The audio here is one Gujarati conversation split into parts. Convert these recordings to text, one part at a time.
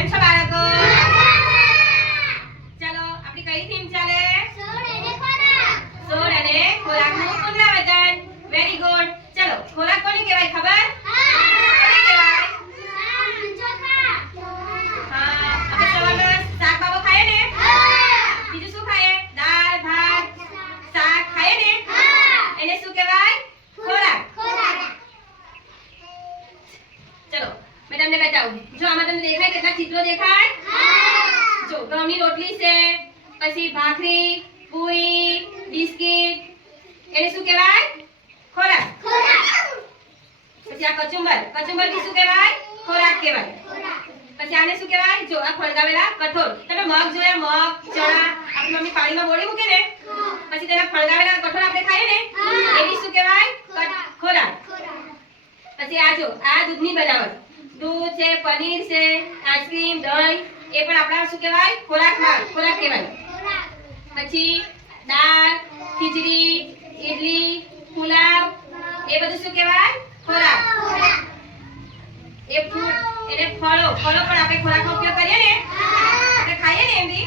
કેમ છો બાળકો ચાલો આપણી કઈ થીમ ચાલે સોળ અને ખોરાકનું પુનરાવર્તન વેરી ગુડ ચાલો ખોરાક કોને કહેવાય ખબર કોને કહેવાય હા આપણે સવારમાં શાક બાબો ખાઈએ ને બીજું શું ખાઈએ દાળ ભાત શાક ખાઈએ ને એને શું કહેવાય ખોરાક ચલો મેં તમને બતાવું જો આમાં તમને દેખાય? કેટલા ચિત્રો દેખાય? જો, ઘઉંની રોટલી છે, પછી ભાખરી, પૂરી, બિસ્કિટ. એને શું કહેવાય? ખોરાક. પછી આ કચુંબર. કચુંબર બી શું કહેવાય? ખોરાક કહેવાય. પછી આને શું કહેવાય? જો, આ ફણગાવેલા કઠોળ. તમે મગ જોયા? મગ, ચણા. આપણી મમ્મી પાણીમાં બોળી મૂકે ને? પછી તેના ફણગાવેલા કઠોળ આપણે ખાઈએ ને? એ બી શું કહેવાય? ખોરાક. પછી આ જો, આ દૂધની બનાવટ. દૂધ છે, પનીર છે, આઈસ્ક્રીમ, દહીં, એ પણ આપણા શું કહેવાય? ખોરાકમાં ખોરાક કહેવાય. પછી દાળ, ખીચડી ઇડલી પુલાવ, એ બધું શું કહેવાય? ખોરાક. એ ફૂડ એટલે ફળો ફળો પણ આપણે ખોરાકનો ઉપયોગ કરીએ ને? આપણે ખાઈએ ને, એમની?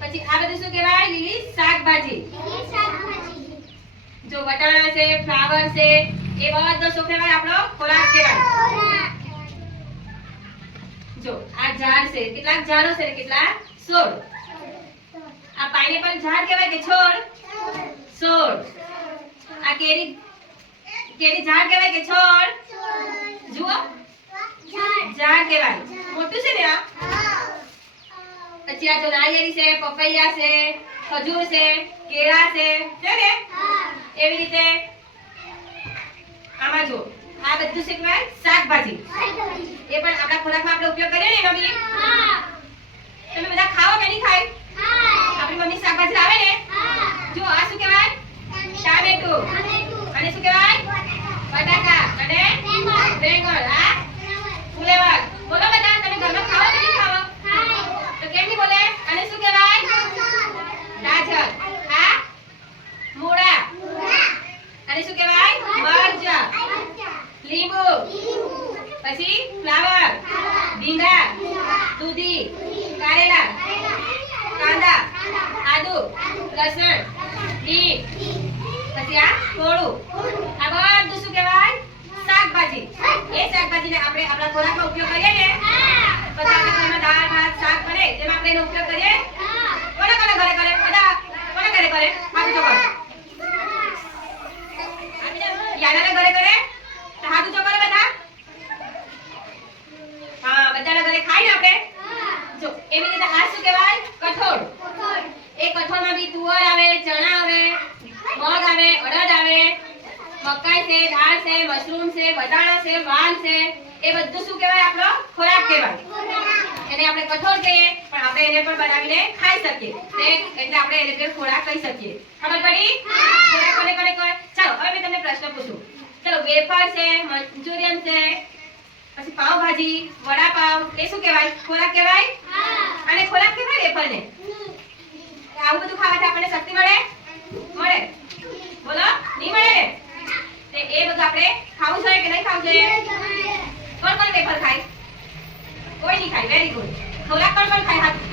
પછી આ બધું શું કહેવાય? લીલી શાકભાજી. જો વટાણા છે, ફ્લાવર છે, એ બધો શું કહેવાય? આપણો ખોરાક કહેવાય. જો આ ઝાડ છે કેટલાક ઝાડો છે ને સોળ આ પાઇનેપલ ઝાડ કહેવાય કે છોડ? સોળ આ કેરી કેરી ઝાડ કહેવાય કે છોડ? જુઓ. ઝાડ કહેવાય. મોટું છે ને આ? પછી આ જો નારિયેળી છે પપૈયા છે ખજૂર છે કેળા છે છે ને? એવી રીતે આમાં જો આ બધું શીખવાય શાકભાજી. એ પણ આપણા ખોરાકમાં આપણે ઉપયોગ કરીએ ને એનો બી તમે બધા ખાઓ કે નહીં ખાય આપણી મમ્મી શાકભાજી લાવે ને જો આ શું કહેવાય ટામેટું અને શું કહેવાય બટાકા અને બેંગણ આ ફુલેવર બોલો બધા તમે ઘરમાં ખાઓ કે નહીં ખાઓ તો કેમ નહીં બોલે અને શું કહેવાય ગાજર આ મૂળા અને શું કહેવાય મરચાં લીંબુ પછી ફ્લાવર ભીંડા દૂધી કારેલા કાંદા આદુ લસણ ડી પછી આ થોડું. આ બધું શું કહેવાય? શાકભાજી. એ શાકભાજીને આપણે આપણા ખોરાકમાં ઉપયોગ કરીએ ને, પછી આપણે ઘરમાં દાળ, ભાત, શાક બને તેમાં આપણે એનો ઉપયોગ કરીએ. કોને કોને ઘરે કરે? બધા. કોને ઘરે કરે? હાથ ઊંચો યાદાને ઘરે કરે તો હાથ ઊંચો કરે બધા હા બધાના ઘરે ખાય ને આપણે જો એવી રીતે આ શું કહેવાય કઠોળ એ કઠોળમાં બી તુવર આવે ચણા આવે મગ આવે અડદ આવે મકાઈ છે દાળ છે મશરૂમ છે વટાણા છે વાલ છે, એ બધું શું કહેવાય આપણો? ખોરાક કહેવાય. એને આપણે કઠોળ કહીએ, પણ આપણે એને પણ બનાવીને ખાઈ શકીએ. એટલે આપણે એને પણ ખોરાક કહી શકીએ. ખબર પડી? ખોરાક કોને કોને કહે ચાલો, હવે મેં તમને પ્રશ્ન પૂછું. ચલો, વેફર છે, મંચુરિયન છે, પછી પાવભાજી, વડાપાવ, એ શું કહેવાય? ખોરાક કહેવાય? અને ખોરાક કહેવાય વેફરને? આવું બધું ખાવાથી આપણને શક્તિ મળે? મળે. બોલો? નહીં મળે? એ બધું આપણે ખાવું છે કે નહીં ખાવું છે? કોણ કોણ વેફર ખાય. કોઈ નહીં ખાય. વેરી ગુડ ખોરાક કોણ કોણ ખાય હાથ